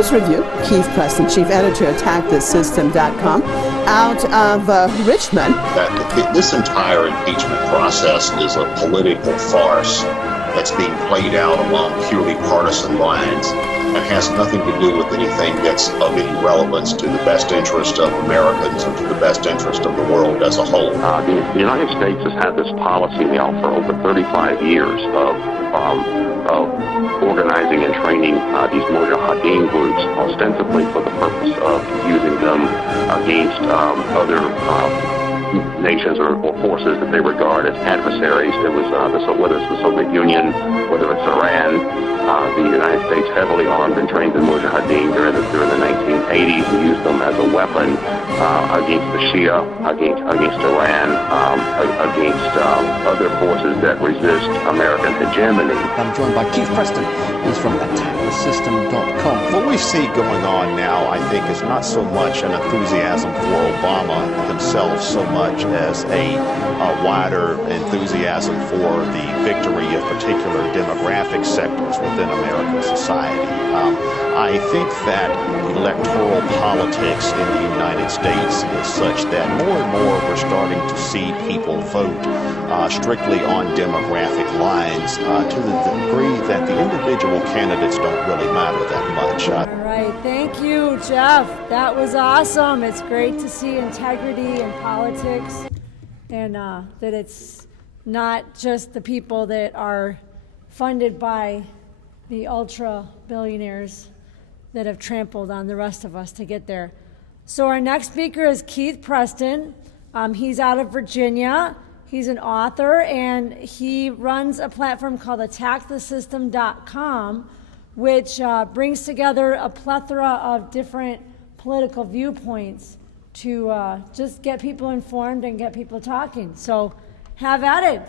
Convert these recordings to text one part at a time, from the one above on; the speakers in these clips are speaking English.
News Review. Keith Preston, chief editor of TackTheSystem.com, out of Richmond. This entire impeachment process is a political farce that's being played out along purely partisan lines and has nothing to do with anything that's of any relevance to the best interest of Americans and to the best interest of the world as a whole. The United States has had this policy now for over 35 years of organizing and training these mujahideen groups, ostensibly for the purpose of using them against other nations or forces that they regard as adversaries. It was whether it's the Soviet Union, whether it's Iran. The United States heavily armed and trained the mujahideen during the 1980s and used them as a weapon against the Shia, against Iran, against other forces that resist American hegemony. I'm joined by Keith Preston. He's from AttackTheSystem.com. What we see going on now, I think, is not so much an enthusiasm for Obama himself, so much as a wider enthusiasm for the victory of particular demographic sectors within American society. I think that electoral politics in the United States is such that more and more we're starting to see people vote strictly on demographic lines to the degree that the individual candidates don't really matter that much. All right, thank you, Jeff. That was awesome. It's great to see integrity in politics and that it's not just the people that are funded by the ultra billionaires that have trampled on the rest of us to get there. So our next speaker is Keith Preston. He's out of Virginia. He's an author, and he runs a platform called AttackTheSystem.com, which brings together a plethora of different political viewpoints to just get people informed and get people talking. So have at it.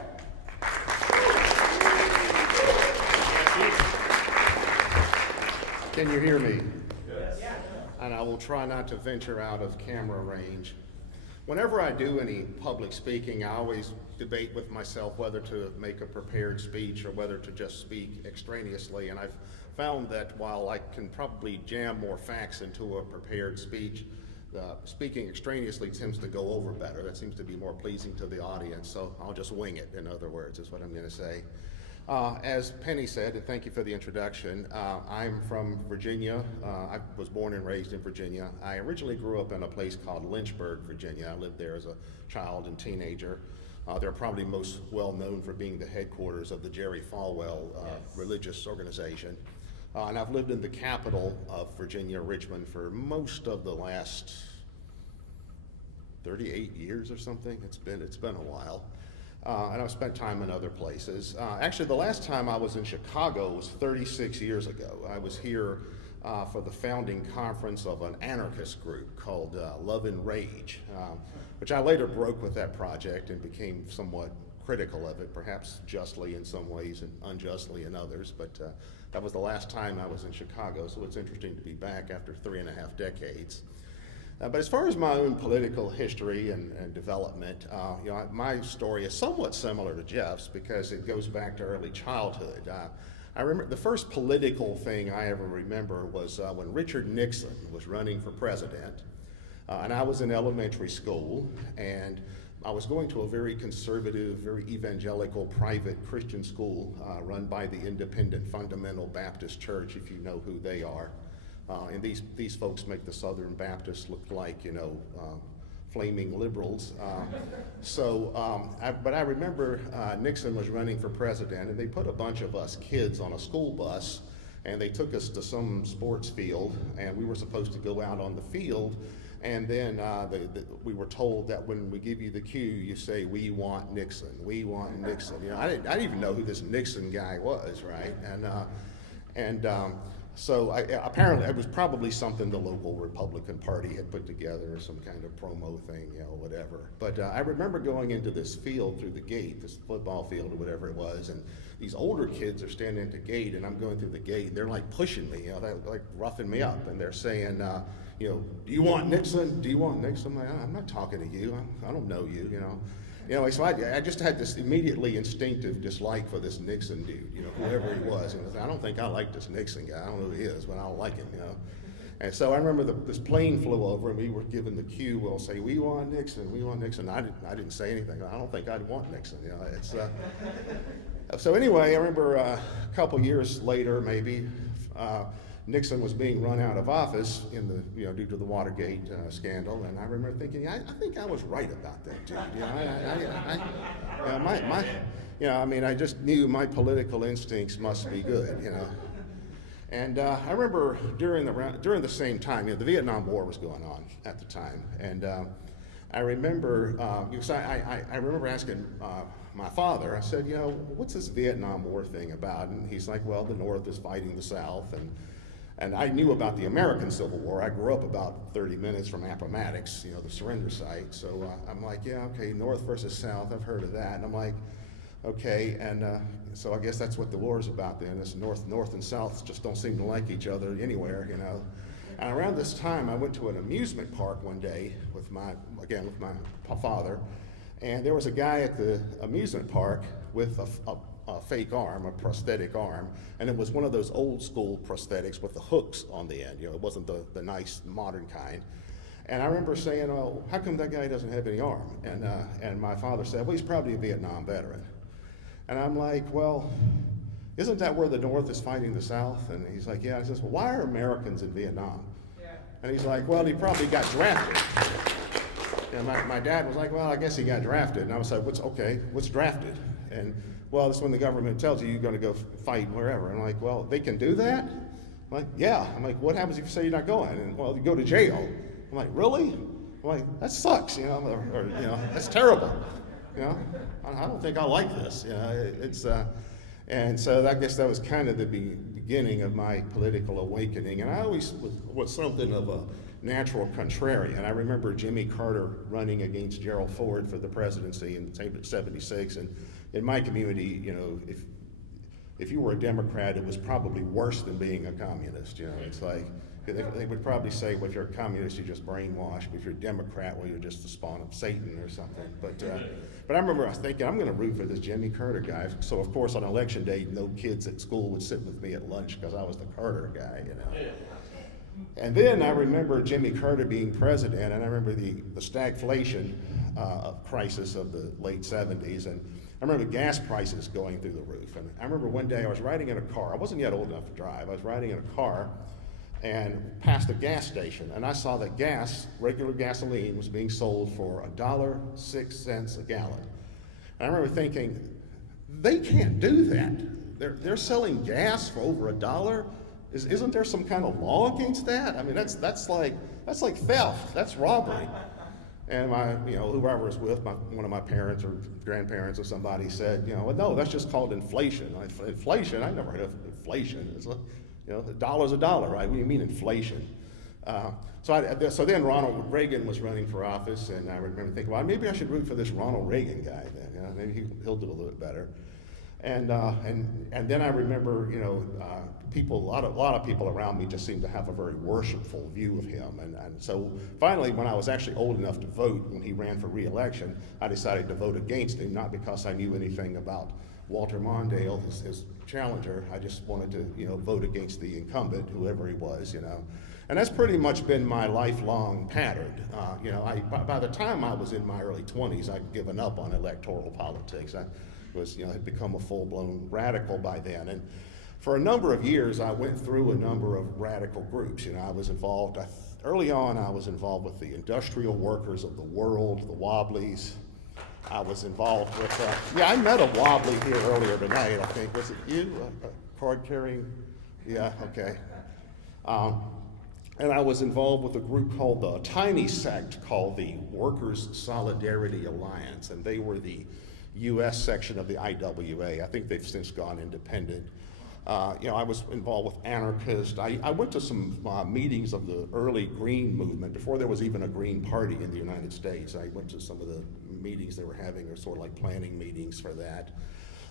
Can you hear me? Yes. And I will try not to venture out of camera range. Whenever I do any public speaking, I always debate with myself whether to make a prepared speech or whether to just speak extraneously. And I've found that while I can probably jam more facts into a prepared speech, speaking extraneously tends to go over better. That seems to be more pleasing to the audience. So I'll just wing it, in other words, is what I'm going to say. As Penny said, and thank you for the introduction, I'm from Virginia. I was born and raised in Virginia. I originally grew up in a place called Lynchburg, Virginia. I lived there as a child and teenager. They're probably most well known for being the headquarters of the Jerry Falwell religious organization. And I've lived in the capital of Virginia, Richmond, for most of the last 38 years or something. It's been a while. And I've spent time in other places. Actually, the last time I was in Chicago was 36 years ago. I was here for the founding conference of an anarchist group called Love and Rage, which I later broke with that project and became somewhat critical of it, perhaps justly in some ways and unjustly in others. But that was the last time I was in Chicago, so it's interesting to be back after 3.5 decades. But as far as my own political history and development, my story is somewhat similar to Jeff's because it goes back to early childhood. I remember the first political thing I ever remember was when Richard Nixon was running for president, and I was in elementary school, and I was going to a very conservative, very evangelical private Christian school run by the Independent Fundamental Baptist Church, if you know who they are. And these folks make the Southern Baptists look like, flaming liberals. But I remember Nixon was running for president, and they put a bunch of us kids on a school bus, and they took us to some sports field, and we were supposed to go out on the field, and then we were told that when we give you the cue, you say, "We want Nixon, we want Nixon." I didn't even know who this Nixon guy was, right? So apparently it was probably something the local Republican Party had put together, or some kind of promo thing, whatever. But I remember going into this field through the gate, this football field or whatever it was, and these older kids are standing at the gate, and I'm going through the gate, and they're like pushing me, they're like roughing me up, and they're saying, do you want Nixon? Do you want Nixon? I'm like, I'm not talking to you. I don't know you, So I just had this immediately instinctive dislike for this Nixon dude, whoever he was. I don't think I like this Nixon guy. I don't know who he is, but I don't like him, And so I remember this plane flew over, and we were given the cue. We'll say, "We want Nixon. We want Nixon." I didn't say anything. I don't think I'd want Nixon. So anyway, I remember a couple years later, maybe. Nixon was being run out of office due to the Watergate scandal, and I remember thinking, I think I was right about that, dude. I just knew my political instincts must be good, And I remember during the same time, the Vietnam War was going on at the time, and I remember I remember asking my father. I said, what's this Vietnam War thing about? And he's like, well, the North is fighting the South, and I knew about the American Civil War. I grew up about 30 minutes from Appomattox, the surrender site. So I'm like, yeah, okay, North versus South. I've heard of that, and I'm like, okay, and so I guess that's what the war is about then. This North and South just don't seem to like each other anywhere, And around this time, I went to an amusement park one day with my father, and there was a guy at the amusement park with a fake arm, a prosthetic arm, and it was one of those old school prosthetics with the hooks on the end. It wasn't the nice modern kind. And I remember saying, "Oh, how come that guy doesn't have any arm?" And my father said, "Well, he's probably a Vietnam veteran." And I'm like, "Well, isn't that where the North is fighting the South?" And he's like, "Yeah." I says, "Well, why are Americans in Vietnam?" And he's like, "Well, he probably got drafted." And my dad was like, "Well, I guess he got drafted." And I was like, what's drafted? And, well, that's when the government tells you you're going to go fight wherever. And I'm like, "Well, they can do that?" I'm like, "Yeah." I'm like, "What happens if you say you're not going?" And, "Well, you go to jail." I'm like, "Really?" I'm like, "That sucks, that's terrible. I don't think I like this. And so I guess that was kind of the beginning of my political awakening. And I always was something of a natural contrarian. I remember Jimmy Carter running against Gerald Ford for the presidency in '76. And in my community, if you were a Democrat, it was probably worse than being a communist. It's like, they would probably say, well, if you're a communist, you're just brainwashed. But if you're a Democrat, well, you're just the spawn of Satan or something. But I remember I was thinking, I'm going to root for this Jimmy Carter guy. So, of course, on election day, no kids at school would sit with me at lunch because I was the Carter guy, And then I remember Jimmy Carter being president, and I remember the stagflation crisis of the late 70s. And I remember gas prices going through the roof. And I remember one day I was riding in a car. I wasn't yet old enough to drive. I was riding in a car and passed a gas station, and I saw that regular gasoline, was being sold for $1.06 a gallon. And I remember thinking, they can't do that. They're selling gas for over $1. Isn't there some kind of law against that? I mean, that's like theft. That's robbery. And whoever I was with, one of my parents or grandparents or somebody said, well, no, that's just called inflation. Inflation? I never heard of inflation. It's like, a dollar's a dollar, right? What do you mean inflation? So then Ronald Reagan was running for office, and I remember thinking, well, maybe I should root for this Ronald Reagan guy then. Maybe he'll do a little bit better. And then I remember, a lot of people around me just seemed to have a very worshipful view of him. And so finally, when I was actually old enough to vote, when he ran for re-election, I decided to vote against him, not because I knew anything about Walter Mondale, his challenger. I just wanted to, vote against the incumbent, whoever he was, And that's pretty much been my lifelong pattern. By the time I was in my early 20s, I'd given up on electoral politics. I had become a full-blown radical by then. And for a number of years, I went through a number of radical groups. I was involved, early on, I was involved with the Industrial Workers of the World, the Wobblies. I was involved with, I met a Wobbly here earlier tonight, I think. Was it you? Card carrying? Yeah, okay. And I was involved with a group called a tiny sect called the Workers' Solidarity Alliance, and they were the U.S. section of the IWA. I think they've since gone independent. I was involved with anarchists. I went to some meetings of the early Green movement before there was even a Green Party in the United States. I went to some of the meetings they were having, or sort of like planning meetings for that.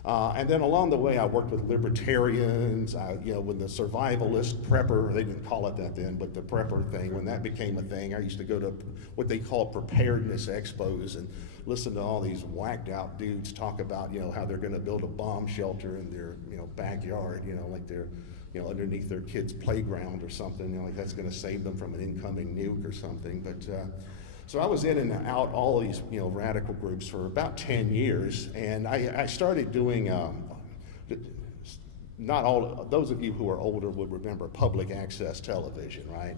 And then along the way, I worked with libertarians, when the survivalist prepper, they didn't call it that then, but the prepper thing, when that became a thing, I used to go to what they call preparedness expos and listen to all these whacked out dudes talk about, how they're going to build a bomb shelter in their, backyard, like they're, underneath their kid's playground or something, like that's going to save them from an incoming nuke or something. But so I was in and out all these, radical groups for about 10 years, and I started doing, not all, those of you who are older would remember public access television, right?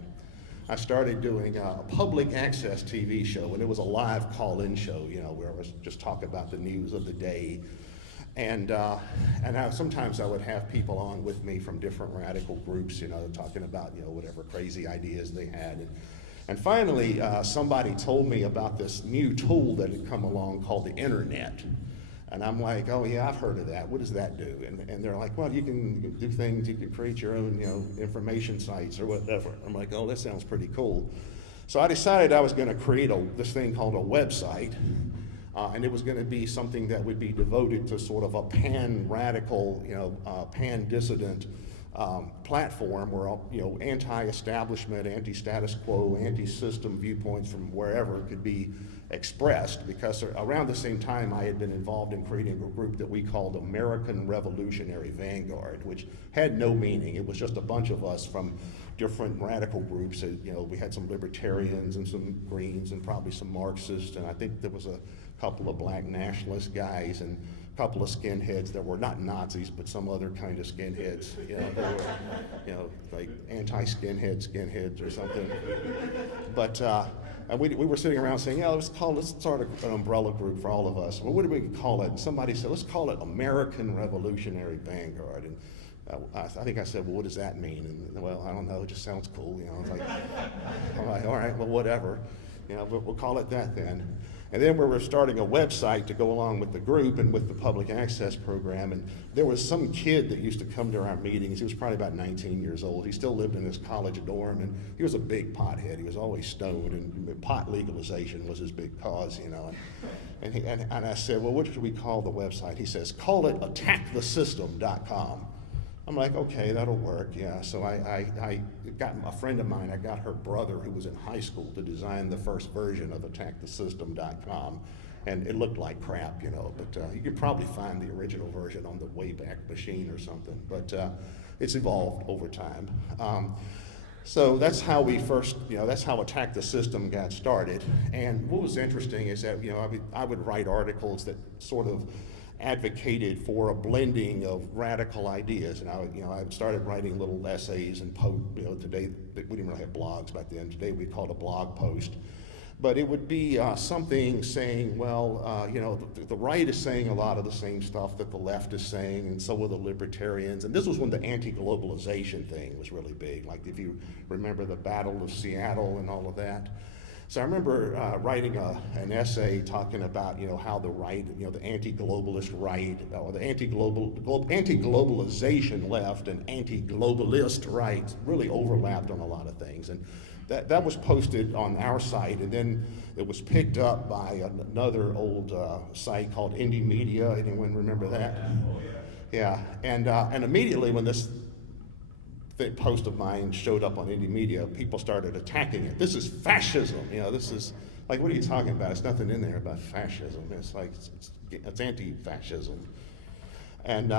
I started doing a public access TV show, and it was a live call-in show, where I was just talking about the news of the day. And sometimes I would have people on with me from different radical groups, talking about, whatever crazy ideas they had. And finally, somebody told me about this new tool that had come along called the internet. And I'm like, oh yeah, I've heard of that. What does that do? And they're like, well, you can do things, you can create your own, information sites or whatever. I'm like, oh, that sounds pretty cool. So I decided I was going to create this thing called a website. And it was going to be something that would be devoted to sort of a pan-radical, pan-dissident platform where, anti-establishment, anti-status quo, anti-system viewpoints from wherever could be expressed, because around the same time I had been involved in creating a group that we called American Revolutionary Vanguard, which had no meaning. It was just a bunch of us from different radical groups. We had some libertarians and some Greens and probably some Marxists, and I think there was a couple of black nationalist guys and a couple of skinheads that were not Nazis, but some other kind of skinheads. They were, like anti-skinheads or something. But and we were sitting around saying, yeah, let's start an umbrella group for all of us. Well, what do we call it? And somebody said, let's call it American Revolutionary Vanguard. And I think I said, well, what does that mean? And well, I don't know, it just sounds cool. It's like, all right, well, whatever. We'll call it that then. And then we were starting a website to go along with the group and with the public access program. And there was some kid that used to come to our meetings. He was probably about 19 years old. He still lived in his college dorm, and he was a big pothead. He was always stoned, and pot legalization was his big cause, And I said, well, what should we call the website? He says, call it attackthesystem.com. I'm like, okay, that'll work, yeah. So I got a friend of mine, I got her brother who was in high school to design the first version of attackthesystem.com. And it looked like crap, but you could probably find the original version on the Wayback Machine or something. But it's evolved over time. So that's how we first, that's how Attack the System got started. And what was interesting is that, I would write articles that sort of advocated for a blending of radical ideas, and I started writing little essays and today we didn't really have blogs back then. Today we call it a blog post, but it would be something saying, well, the right is saying a lot of the same stuff that the left is saying, and so were the libertarians. And this was when the anti-globalization thing was really big. Like if you remember the Battle of Seattle and all of that. So I remember writing an essay talking about, how the right, the anti-globalist right, or the anti-globalization left and anti-globalist right really overlapped on a lot of things. And that was posted on our site, and then it was picked up by another old site called Indie Media. Anyone remember that? Yeah, and immediately when this post of mine showed up on Indie Media, people started attacking it. This is fascism. This is like, what are you talking about? There's nothing in there about fascism. It's like, it's anti-fascism. And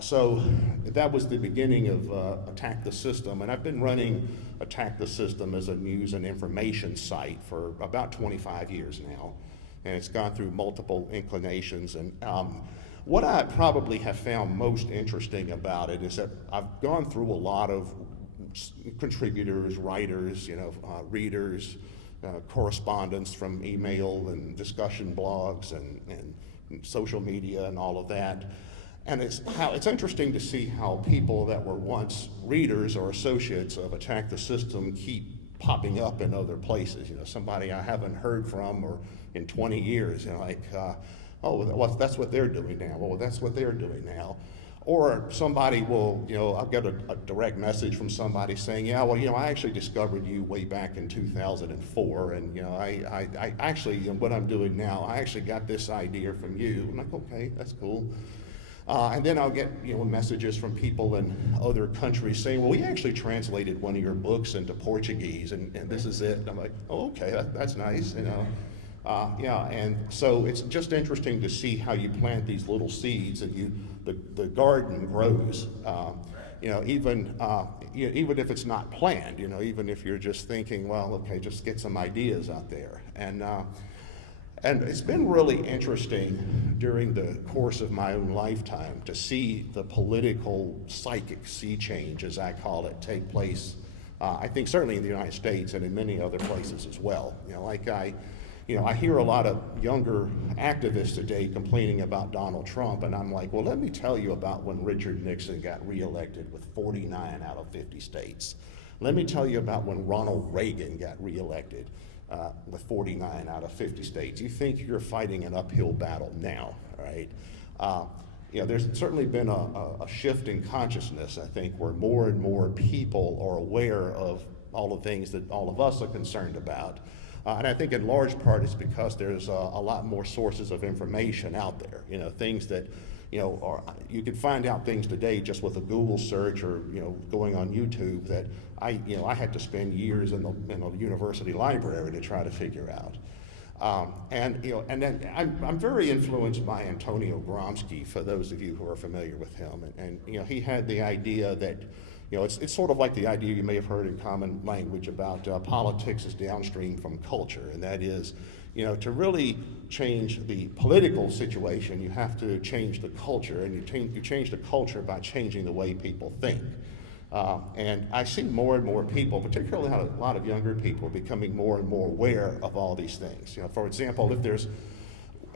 so that was the beginning of Attack the System. And I've been running Attack the System as a news and information site for about 25 years now. And it's gone through multiple inclinations. And what I probably have found most interesting about it is that I've gone through a lot of contributors, writers, readers, correspondence from email and discussion blogs and social media and all of that. And it's interesting to see how people that were once readers or associates of Attack the System keep popping up in other places. Somebody I haven't heard from or in 20 years, oh, well, that's what they're doing now. Well, that's what they're doing now. Or somebody will, I've got a direct message from somebody saying, yeah, well, I actually discovered you way back in 2004, and, I actually, what I'm doing now, I actually got this idea from you. I'm like, okay, that's cool. And then I'll get messages from people in other countries saying, well, we actually translated one of your books into Portuguese, and this is it. And I'm like, oh, okay, that's nice, Yeah, and so it's just interesting to see how you plant these little seeds, and the garden grows. Even if it's not planned, even if you're just thinking, well, okay, just get some ideas out there. And it's been really interesting during the course of my own lifetime to see the political psychic sea change, as I call it, take place. I think certainly in the United States and in many other places as well. I hear a lot of younger activists today complaining about Donald Trump, and I'm like, well, let me tell you about when Richard Nixon got reelected with 49 out of 50 states. Let me tell you about when Ronald Reagan got reelected with 49 out of 50 states. You think you're fighting an uphill battle now, right? There's certainly been a shift in consciousness, I think, where more and more people are aware of all the things that all of us are concerned about. And I think in large part it's because there's a lot more sources of information out there, things that, you can find out things today just with a Google search or, going on YouTube that I had to spend years in the university library to try to figure out. And then I'm very influenced by Antonio Gramsci, for those of you who are familiar with him. And he had the idea that, it's sort of like the idea you may have heard in common language about politics is downstream from culture, and that is, to really change the political situation, you have to change the culture, and you change the culture by changing the way people think. And I see more and more people, particularly a lot of younger people, becoming more and more aware of all these things. For example, if there's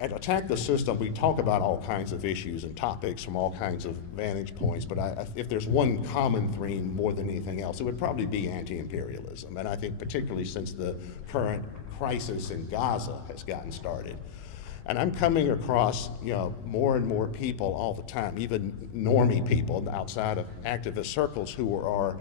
at Attack the System, we talk about all kinds of issues and topics from all kinds of vantage points, but if there's one common theme more than anything else, it would probably be anti-imperialism. And I think particularly since the current crisis in Gaza has gotten started. And I'm coming across, more and more people all the time, even normie people outside of activist circles who are,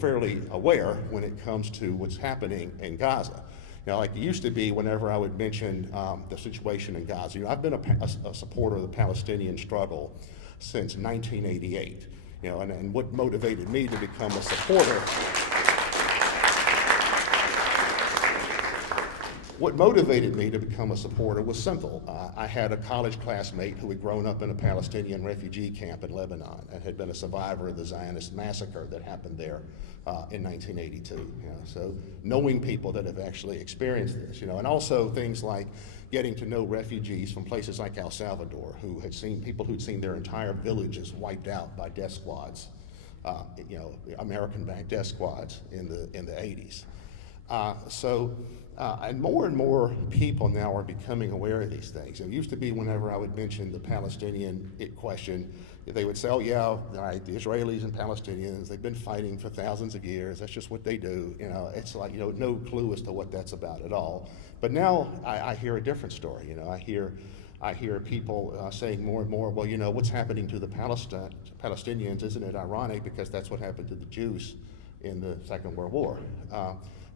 fairly aware when it comes to what's happening in Gaza. Like it used to be whenever I would mention the situation in Gaza. I've been a supporter of the Palestinian struggle since 1988. And what motivated me to become a supporter. What motivated me to become a supporter was simple. I had a college classmate who had grown up in a Palestinian refugee camp in Lebanon and had been a survivor of the Zionist massacre that happened there in 1982. So knowing people that have actually experienced this, and also things like getting to know refugees from places like El Salvador who had seen people who'd seen their entire villages wiped out by death squads, American-backed death squads in the 80s. And more people now are becoming aware of these things. It used to be whenever I would mention the Palestinian question, they would say, oh yeah, right, the Israelis and Palestinians, they've been fighting for thousands of years, that's just what they do. It's like, no clue as to what that's about at all. But now I hear a different story. I hear people saying more and more, well, what's happening to the Palestinians, isn't it ironic, because that's what happened to the Jews in the Second World War.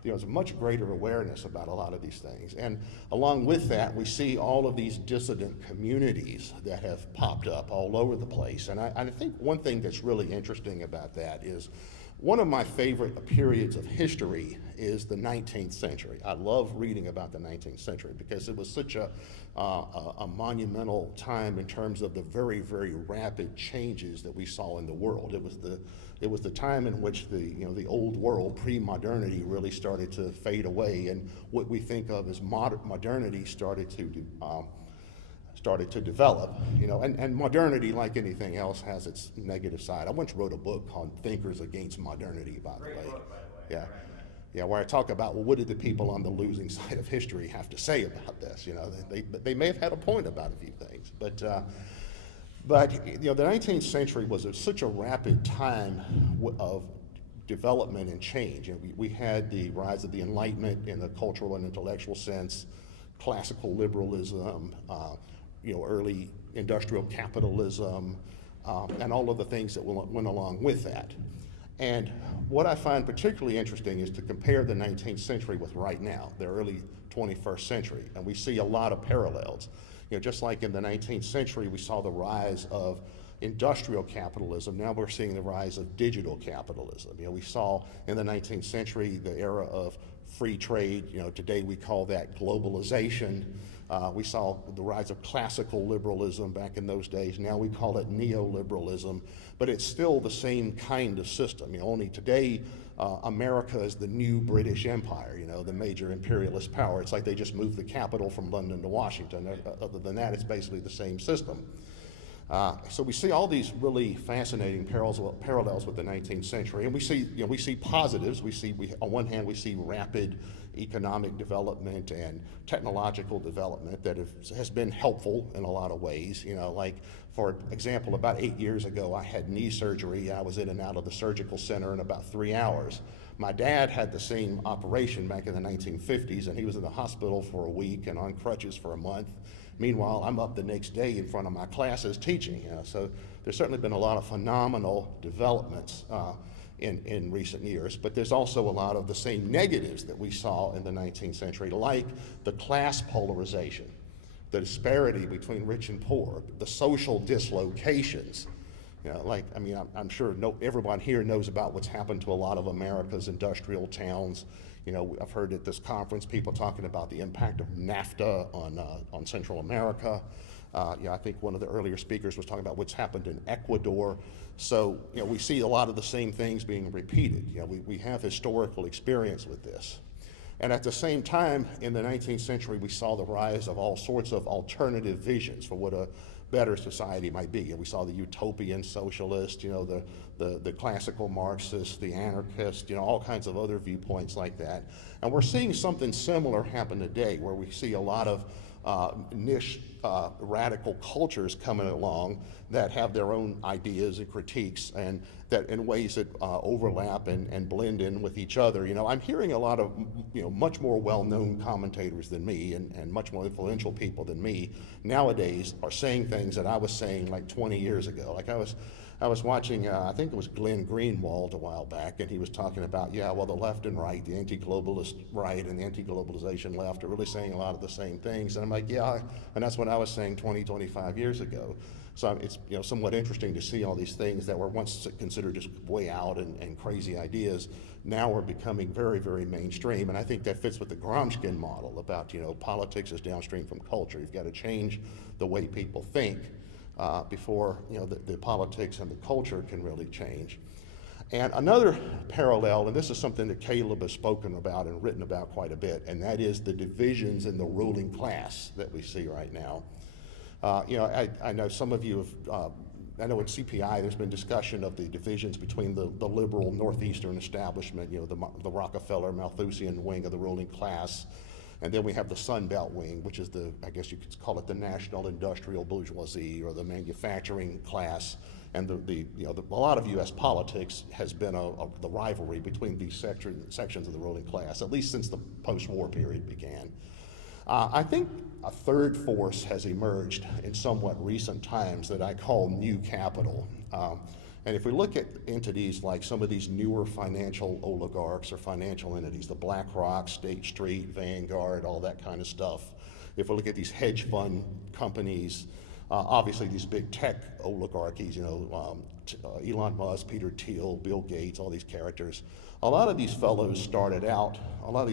There's a much greater awareness about a lot of these things. And along with that, we see all of these dissident communities that have popped up all over the place. And I think one thing that's really interesting about that is one of my favorite periods of history is the 19th century. I love reading about the 19th century because it was such a monumental time in terms of the very, very rapid changes that we saw in the world. It was the time in which the old world, pre-modernity, really started to fade away, and what we think of as modernity started to develop. And modernity, like anything else, has its negative side. I once wrote a book called Thinkers Against Modernity, by the way. Book, by the way. Yeah, where I talk about, well, what did the people on the losing side of history have to say about this? They may have had a point about a few things, but the 19th century was such a rapid time of development and change. We had the rise of the Enlightenment in the cultural and intellectual sense, classical liberalism, early industrial capitalism, and all of the things that went along with that. And what I find particularly interesting is to compare the 19th century with right now, the early 21st century, and we see a lot of parallels. Just like in the 19th century, we saw the rise of industrial capitalism. Now we're seeing the rise of digital capitalism. We saw in the 19th century the era of free trade. Today we call that globalization. We saw the rise of classical liberalism back in those days. Now we call it neoliberalism, but it's still the same kind of system. Only today America is the new British Empire, the major imperialist power. It's like they just moved the capital from London to Washington. Other than that, it's basically the same system. So we see all these really fascinating parallels with the 19th century, and we see positives. On one hand, we see rapid economic development and technological development that has been helpful in a lot of ways. Like for example, about 8 years ago, I had knee surgery. I was in and out of the surgical center in about 3 hours. My dad had the same operation back in the 1950s, and he was in the hospital for a week and on crutches for a month. Meanwhile, I'm up the next day in front of my classes teaching. So there's certainly been a lot of phenomenal developments in recent years, but there's also a lot of the same negatives that we saw in the 19th century, like the class polarization, the disparity between rich and poor, the social dislocations. I'm sure everyone here knows about what's happened to a lot of America's industrial towns. I've heard at this conference people talking about the impact of NAFTA on Central America. I think one of the earlier speakers was talking about what's happened in Ecuador. So, we see a lot of the same things being repeated. We have historical experience with this. And at the same time, in the 19th century, we saw the rise of all sorts of alternative visions for what a better society might be. We saw the utopian socialist, the classical Marxist, the anarchist, all kinds of other viewpoints like that. And we're seeing something similar happen today, where we see a lot of niche radical cultures coming along that have their own ideas and critiques, and that in ways that overlap and blend in with each other. I'm hearing a lot of much more well-known commentators than me and much more influential people than me nowadays are saying things that I was saying like 20 years ago. Like I was watching, I think it was Glenn Greenwald a while back, and he was talking about, the left and right, the anti-globalist right and the anti-globalization left are really saying a lot of the same things. And I'm like, and that's what I was saying 20, 25 years ago. So it's somewhat interesting to see all these things that were once considered just way out and crazy ideas, now are becoming very, very mainstream. And I think that fits with the Gramscian model about, politics is downstream from culture. You've got to change the way people think before the politics and the culture can really change. And another parallel, and this is something that Caleb has spoken about and written about quite a bit, and that is the divisions in the ruling class that we see right now. I know some of you have, I know at CPI there's been discussion of the divisions between the liberal Northeastern establishment, the Rockefeller, Malthusian wing of the ruling class. And then we have the Sun Belt wing, which is I guess you could call it the national industrial bourgeoisie or the manufacturing class. And a lot of U.S. politics has been the rivalry between these sections of the ruling class, at least since the post-war period began. I think a third force has emerged in somewhat recent times that I call new capital. And if we look at entities like some of these newer financial oligarchs or financial entities, the BlackRock, State Street, Vanguard, all that kind of stuff. If we look at these hedge fund companies, obviously these big tech oligarchies, Elon Musk, Peter Thiel, Bill Gates, all these characters. A lot of these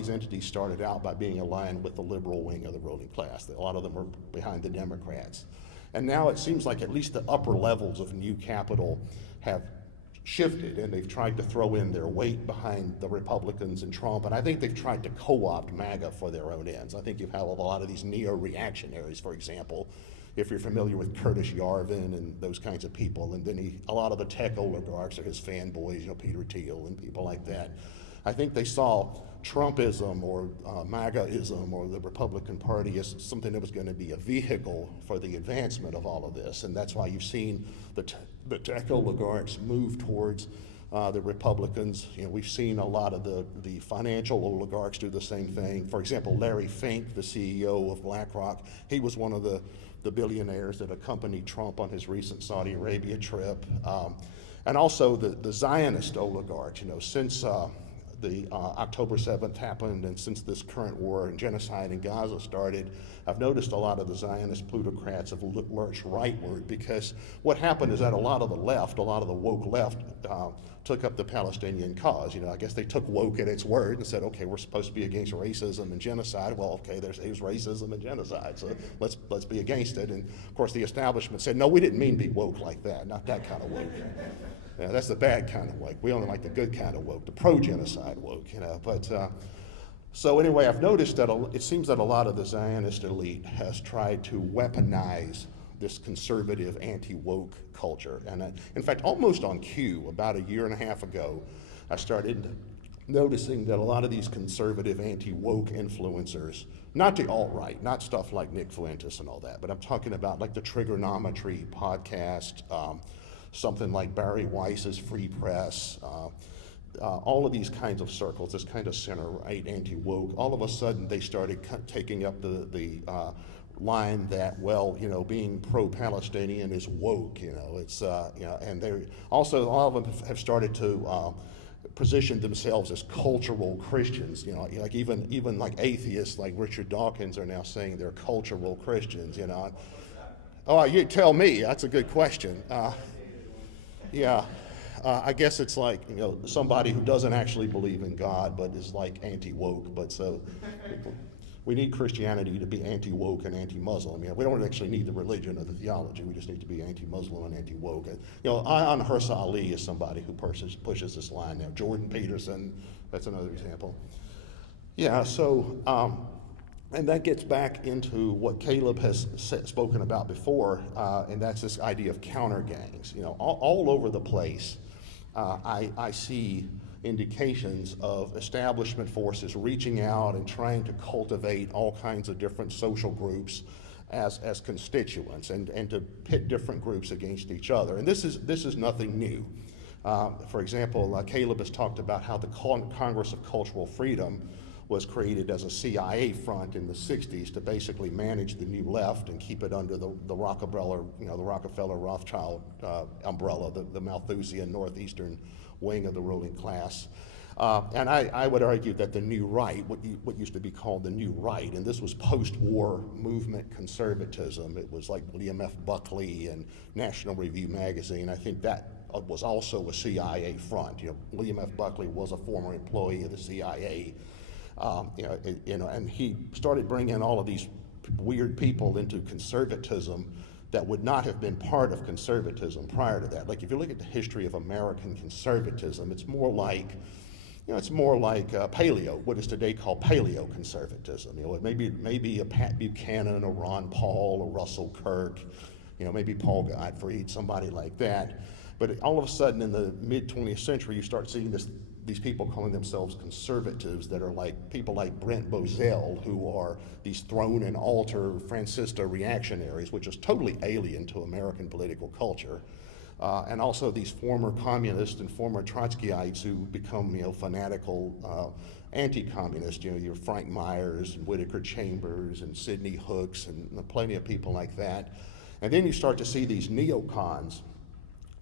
entities started out by being aligned with the liberal wing of the ruling class. A lot of them are behind the Democrats. And now it seems like at least the upper levels of new capital have shifted, and they've tried to throw in their weight behind the Republicans and Trump, and I think they've tried to co-opt MAGA for their own ends. I think you've had a lot of these neo-reactionaries, for example, if you're familiar with Curtis Yarvin and those kinds of people, and then a lot of the tech oligarchs are his fanboys, Peter Thiel and people like that. I think they saw Trumpism or MAGAism or the Republican Party as something that was going to be a vehicle for the advancement of all of this, and that's why you've seen the tech oligarchs move towards the Republicans. We've seen a lot of the financial oligarchs do the same thing. For example, Larry Fink, the CEO of BlackRock, he was one of the billionaires that accompanied Trump on his recent Saudi Arabia trip. And also the Zionist oligarchs, since the October 7th happened, and since this current war and genocide in Gaza started, I've noticed a lot of the Zionist plutocrats have lurched rightward, because what happened is that a lot of the left, a lot of the woke left, took up the Palestinian cause. I guess they took woke at its word and said, okay, we're supposed to be against racism and genocide. Well, okay, there's racism and genocide, so let's be against it. And of course, the establishment said, no, we didn't mean be woke like that, not that kind of woke. That's the bad kind of woke. We only like the good kind of woke, the pro-genocide woke. But so anyway, I've noticed that it seems that a lot of the Zionist elite has tried to weaponize this conservative anti-woke culture. And in fact, almost on cue, about a year and a half ago, I started noticing that a lot of these conservative anti-woke influencers, not the alt-right, not stuff like Nick Fuentes and all that, but I'm talking about like the Trigonometry podcast, something like Barry Weiss's Free Press, all of these kinds of circles, this kind of center-right anti-woke, all of a sudden they started taking up the line that, well, being pro-Palestinian is woke, and they also, all of them have started to position themselves as cultural Christians, like even like atheists like Richard Dawkins are now saying they're cultural Christians, Oh, you tell me, that's a good question. I guess it's like, somebody who doesn't actually believe in God but is like anti-woke, but so we need Christianity to be anti-woke and anti-Muslim. We don't actually need the religion or the theology. We just need to be anti-Muslim and anti-woke. Ayaan Hirsi Ali is somebody who pushes this line now. Jordan Peterson, that's another example. And that gets back into what Caleb has spoken about before, and that's this idea of counter gangs. All over the place, I see indications of establishment forces reaching out and trying to cultivate all kinds of different social groups as constituents and to pit different groups against each other. And this is nothing new. For example, Caleb has talked about how the Congress of Cultural Freedom was created as a CIA front in the 60s to basically manage the New Left and keep it under the Rockefeller Rothschild umbrella, the Malthusian northeastern wing of the ruling class. And I would argue that the New Right, what used to be called the New Right, and this was post-war movement conservatism. It was like William F. Buckley and National Review magazine. I think that was also a CIA front. William F. Buckley was a former employee of the CIA. And he started bringing all of these weird people into conservatism that would not have been part of conservatism prior to that. Like if you look at the history of American conservatism, it's more like paleo, what is today called paleo conservatism. Maybe a Pat Buchanan, or Ron Paul, or Russell Kirk, maybe Paul Gottfried, somebody like that. But all of a sudden in the mid-20th century, you start seeing these people calling themselves conservatives that are like people like Brent Bozell, who are these throne and altar Francista reactionaries, which is totally alien to American political culture. And also these former communists and former Trotskyites who become, fanatical anti-communist. Your Frank Myers and Whittaker Chambers and Sidney Hooks and plenty of people like that. And then you start to see these neocons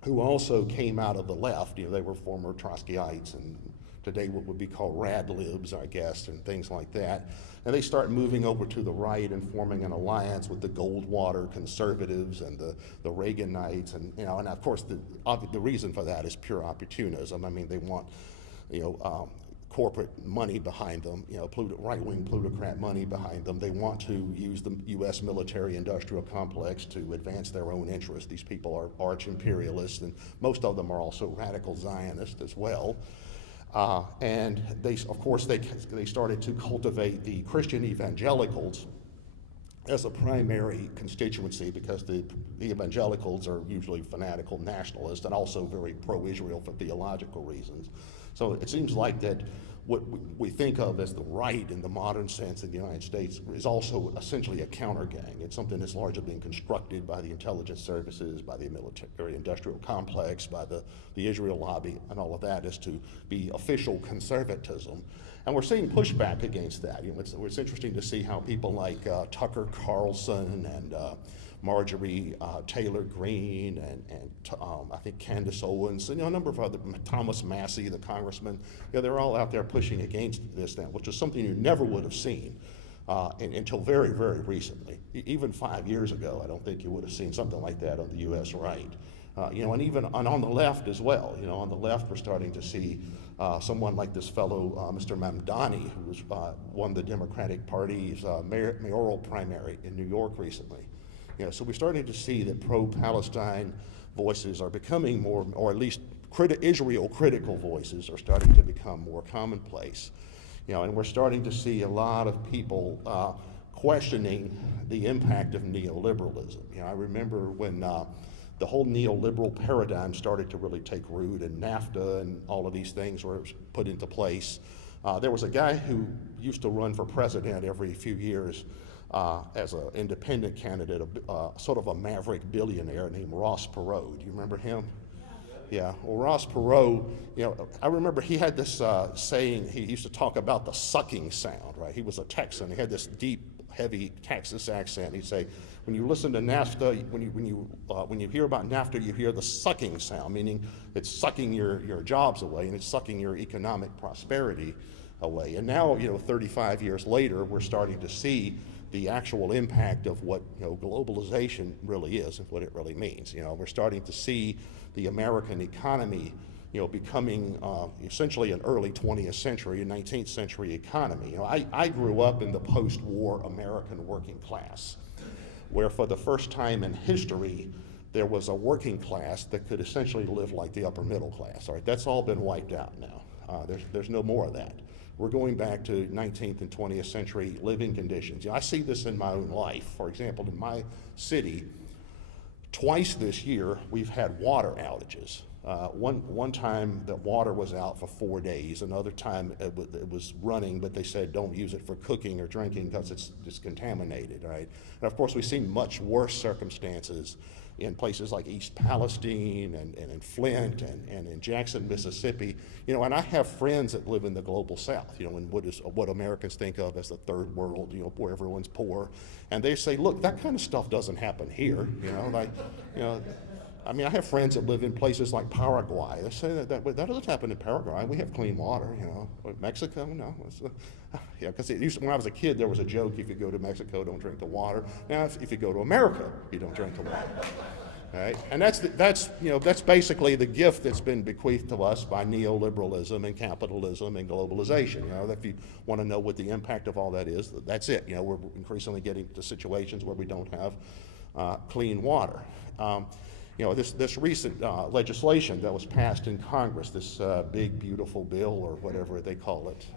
who also came out of the left. They were former Trotskyites and today what would be called rad libs, I guess, and things like that. And they start moving over to the right and forming an alliance with the Goldwater conservatives and the Reaganites, and of course the reason for that is pure opportunism. They want corporate money behind them, right-wing plutocrat money behind them. They want to use the U.S. military-industrial complex to advance their own interests. These people are arch-imperialists, and most of them are also radical Zionists as well. And they started to cultivate the Christian evangelicals as a primary constituency, because the evangelicals are usually fanatical nationalists and also very pro-Israel for theological reasons. So it seems like that what we think of as the right in the modern sense in the United States is also essentially a counter gang. It's something that's largely been constructed by the intelligence services, by the military-industrial complex, by the Israel lobby, and all of that is to be official conservatism. And we're seeing pushback against that. It's interesting to see how people like Tucker Carlson and Marjorie Taylor Greene and I think Candace Owens, and a number of other, Thomas Massey, the congressman. They're all out there pushing against this now, which is something you never would have seen until very, very recently. Even 5 years ago, I don't think you would have seen something like that on the U.S. right. And even on the left as well. On the left, we're starting to see someone like this fellow, Mr. Mamdani, who won the Democratic Party's mayoral primary in New York recently. So we're starting to see that pro-Palestine voices are becoming more, or at least Israel critical voices are starting to become more commonplace. And we're starting to see a lot of people questioning the impact of neoliberalism. I remember when the whole neoliberal paradigm started to really take root, and NAFTA and all of these things were put into place. There was a guy who used to run for president every few years as an independent candidate, sort of a maverick billionaire named Ross Perot. Do you remember him? Yeah, well, Ross Perot, I remember he had this saying. He used to talk about the sucking sound, right? He was a Texan. He had this deep, heavy Texas accent. He'd say, when you listen to NAFTA, when you hear about NAFTA, you hear the sucking sound, meaning it's sucking your jobs away and it's sucking your economic prosperity away. And now, 35 years later, we're starting to see the actual impact of what globalization really is and what it really means. We're starting to see the American economy becoming essentially an early 20th century and 19th century economy. I grew up in the post-war American working class, where for the first time in history, there was a working class that could essentially live like the upper middle class. All right, that's all been wiped out now. There's no more of that. We're going back to 19th and 20th century living conditions. I see this in my own life. For example, in my city, twice this year, we've had water outages. One time the water was out for 4 days. Another time it was running, but they said don't use it for cooking or drinking because it's contaminated, right? And of course, we've seen much worse circumstances in places like East Palestine and in Flint and in Jackson, Mississippi. And I have friends that live in the global South, in what Americans think of as the third world, where everyone's poor. And they say, look, that kind of stuff doesn't happen here, I have friends that live in places like Paraguay. They say that doesn't happen in Paraguay. We have clean water, Mexico, no. Because when I was a kid, there was a joke: if you go to Mexico, don't drink the water. Now, if you go to America, you don't drink the water. Right? And that's basically the gift that's been bequeathed to us by neoliberalism and capitalism and globalization. If you want to know what the impact of all that is, that's it. We're increasingly getting to situations where we don't have clean water. This recent legislation that was passed in Congress, this big, beautiful bill or whatever they call it,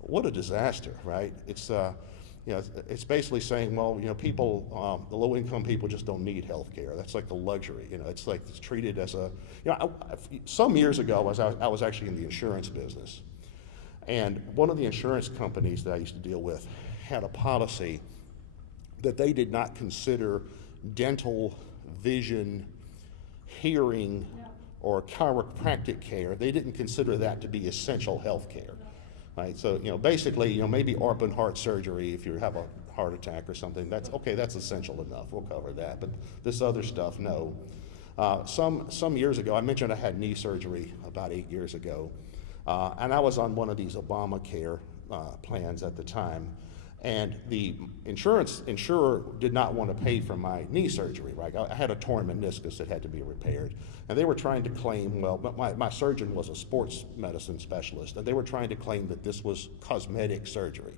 what a disaster, right? It's basically saying, well, people, the low-income people just don't need health care. That's like the luxury, it's like it's treated as a, some years ago, I was actually in the insurance business. And one of the insurance companies that I used to deal with had a policy that they did not consider dental, vision, hearing, or chiropractic care. They didn't consider that to be essential health care. Right? So, basically, maybe open heart surgery if you have a heart attack or something, that's essential enough. We'll cover that. But this other stuff, no. Some years ago, I mentioned I had knee surgery about 8 years ago, and I was on one of these Obamacare plans at the time. And the insurer did not want to pay for my knee surgery, right? I had a torn meniscus that had to be repaired. And they were trying to claim, my surgeon was a sports medicine specialist, and they were trying to claim that this was cosmetic surgery.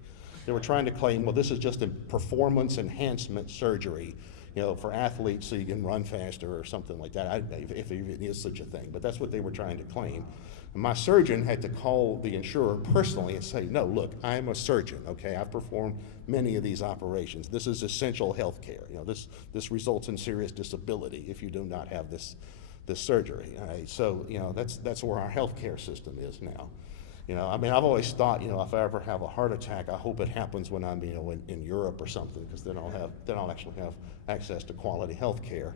They were trying to claim, this is just a performance enhancement surgery, for athletes so you can run faster or something like that, if it even is such a thing. But that's what they were trying to claim. And my surgeon had to call the insurer personally and say, no, look, I'm a surgeon, okay? I've performed many of these operations. This is essential health care. This results in serious disability if you do not have this surgery. All right? So, that's where our health care system is now. I've always thought, if I ever have a heart attack, I hope it happens when I'm, in Europe or something, because then I'll actually have access to quality health care.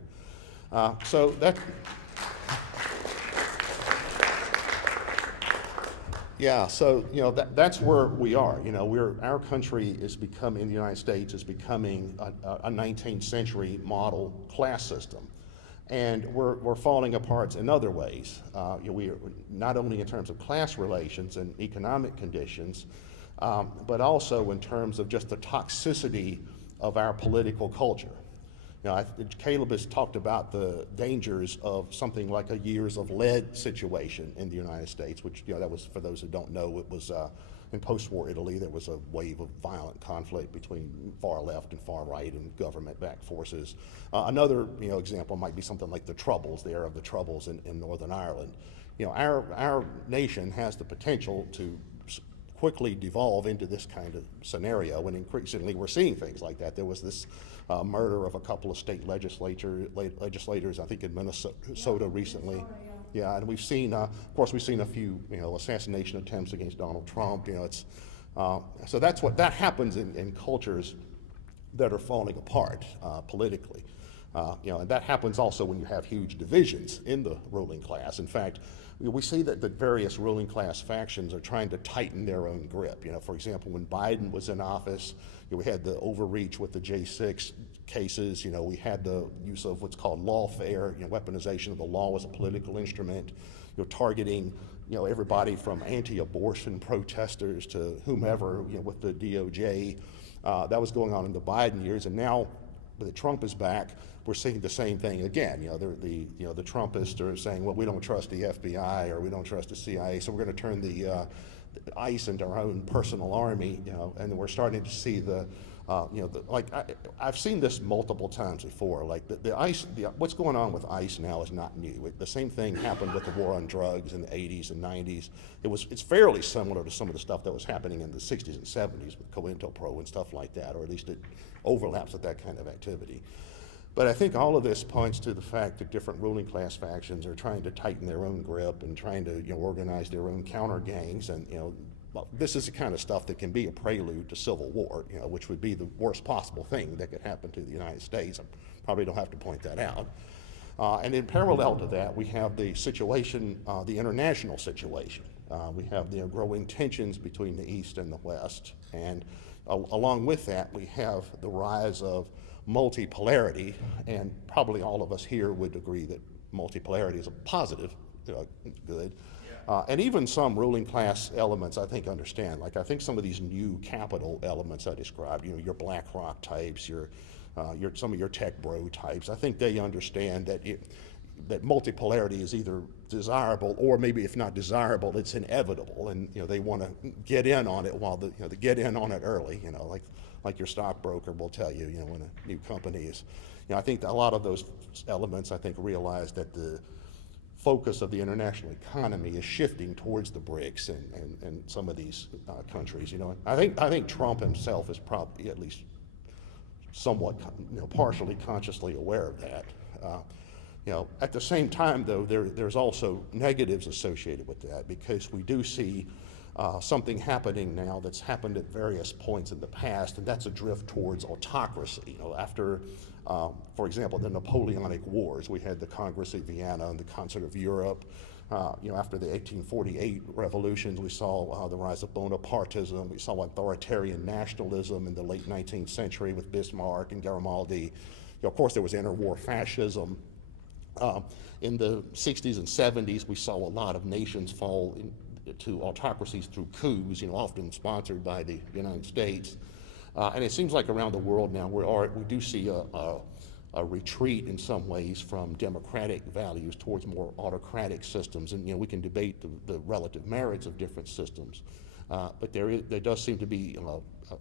Yeah, so that's where we are. Our country is becoming, in the United States, is becoming a 19th century model class system, and we're falling apart in other ways. We are not only in terms of class relations and economic conditions, but also in terms of just the toxicity of our political culture. Caleb has talked about the dangers of something like a years of lead situation in the United States, which, that was, for those who don't know, it was in post-war Italy, there was a wave of violent conflict between far left and far right and government-backed forces. Another, example might be something like the Troubles, the era of the Troubles in Northern Ireland. Our nation has the potential to quickly devolve into this kind of scenario, and increasingly we're seeing things like that. There was this murder of a couple of state legislators, I think in Minnesota recently. Yeah, and we've seen, of course, we've seen a few, assassination attempts against Donald Trump. So that happens in cultures that are falling apart politically. And that happens also when you have huge divisions in the ruling class. In fact, we see that the various ruling class factions are trying to tighten their own grip. For example, when Biden was in office, we had the overreach with the J6 cases. We had the use of what's called lawfare, weaponization of the law as a political instrument, targeting, everybody from anti-abortion protesters to whomever, with the DOJ. That was going on in the Biden years, and now that Trump is back, we're seeing the same thing again. The Trumpists are saying, well, we don't trust the FBI or we don't trust the CIA, so we're going to turn the ICE into our own personal army. And we're starting to see I've seen this multiple times before. Like the ICE, what's going on with ICE now is not new. The same thing happened with the war on drugs in the 80s and 90s. It's fairly similar to some of the stuff that was happening in the 60s and 70s with COINTELPRO and stuff like that, or at least it overlaps with that kind of activity. But I think all of this points to the fact that different ruling class factions are trying to tighten their own grip and trying to organize their own counter gangs, and this is the kind of stuff that can be a prelude to civil war, which would be the worst possible thing that could happen to the United States. I probably don't have to point that out. And in parallel to that, we have the situation, the international situation. We have the growing tensions between the East and the West, and along with that, we have the rise of multipolarity, and probably all of us here would agree that multipolarity is a positive good. And even some ruling class elements, I think, understand. Like, I think some of these new capital elements I described, your BlackRock types, some of your tech bro types, I think they understand that multipolarity is either desirable, or maybe if not desirable, it's inevitable, and they want to get in on it while get in on it early. Like your stockbroker will tell you, when a new company is. I think a lot of those elements, I think, realize that the focus of the international economy is shifting towards the BRICS and some of these countries. I think Trump himself is probably at least somewhat, partially consciously aware of that. At the same time, though, there's also negatives associated with that, because we do see something happening now that's happened at various points in the past, and that's a drift towards autocracy. After, for example, the Napoleonic Wars, we had the Congress of Vienna and the Concert of Europe. After the 1848 revolutions, we saw the rise of Bonapartism. We saw authoritarian nationalism in the late 19th century with Bismarck and Garibaldi. Of course, there was interwar fascism. In the 60s and 70s, we saw a lot of nations fall to autocracies through coups, often sponsored by the United States. And it seems like around the world now we do see a retreat in some ways from democratic values towards more autocratic systems. And we can debate the relative merits of different systems. But there does seem to be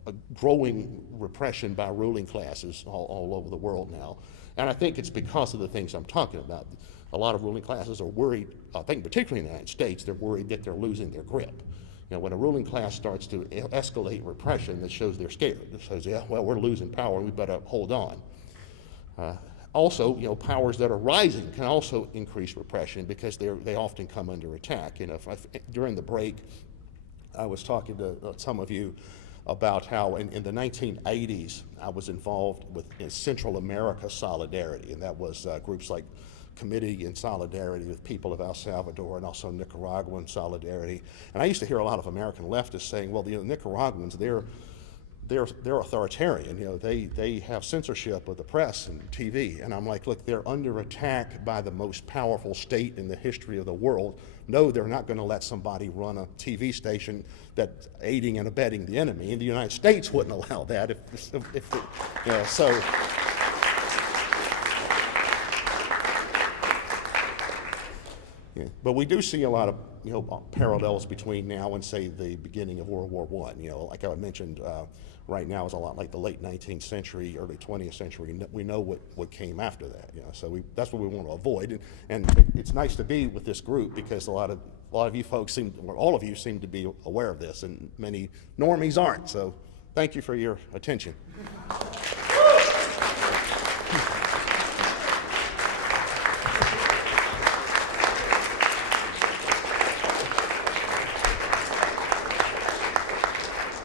a growing repression by ruling classes all over the world now. And I think it's because of the things I'm talking about. A lot of ruling classes are worried, I think particularly in the United States, they're worried that they're losing their grip. When a ruling class starts to escalate repression, that shows they're scared. It says, yeah, well, we're losing power, we better hold on. Also, powers that are rising can also increase repression, because they often come under attack. During the break, I was talking to some of you about how in the 1980s I was involved in Central America Solidarity, and that was groups like committee in solidarity with people of El Salvador and also Nicaraguan solidarity. And I used to hear a lot of American leftists saying, well, the Nicaraguans, they're authoritarian. They have censorship of the press and TV. And I'm like, look, they're under attack by the most powerful state in the history of the world. No, they're not going to let somebody run a TV station that's aiding and abetting the enemy. And the United States wouldn't allow that so. Yeah. But we do see a lot of parallels between now and say the beginning of World War I. Like I mentioned, right now is a lot like the late 19th century, early 20th century. We know what came after that. So that's what we want to avoid. And it's nice to be with this group because a lot of you folks all of you seem to be aware of this, and many normies aren't. So thank you for your attention.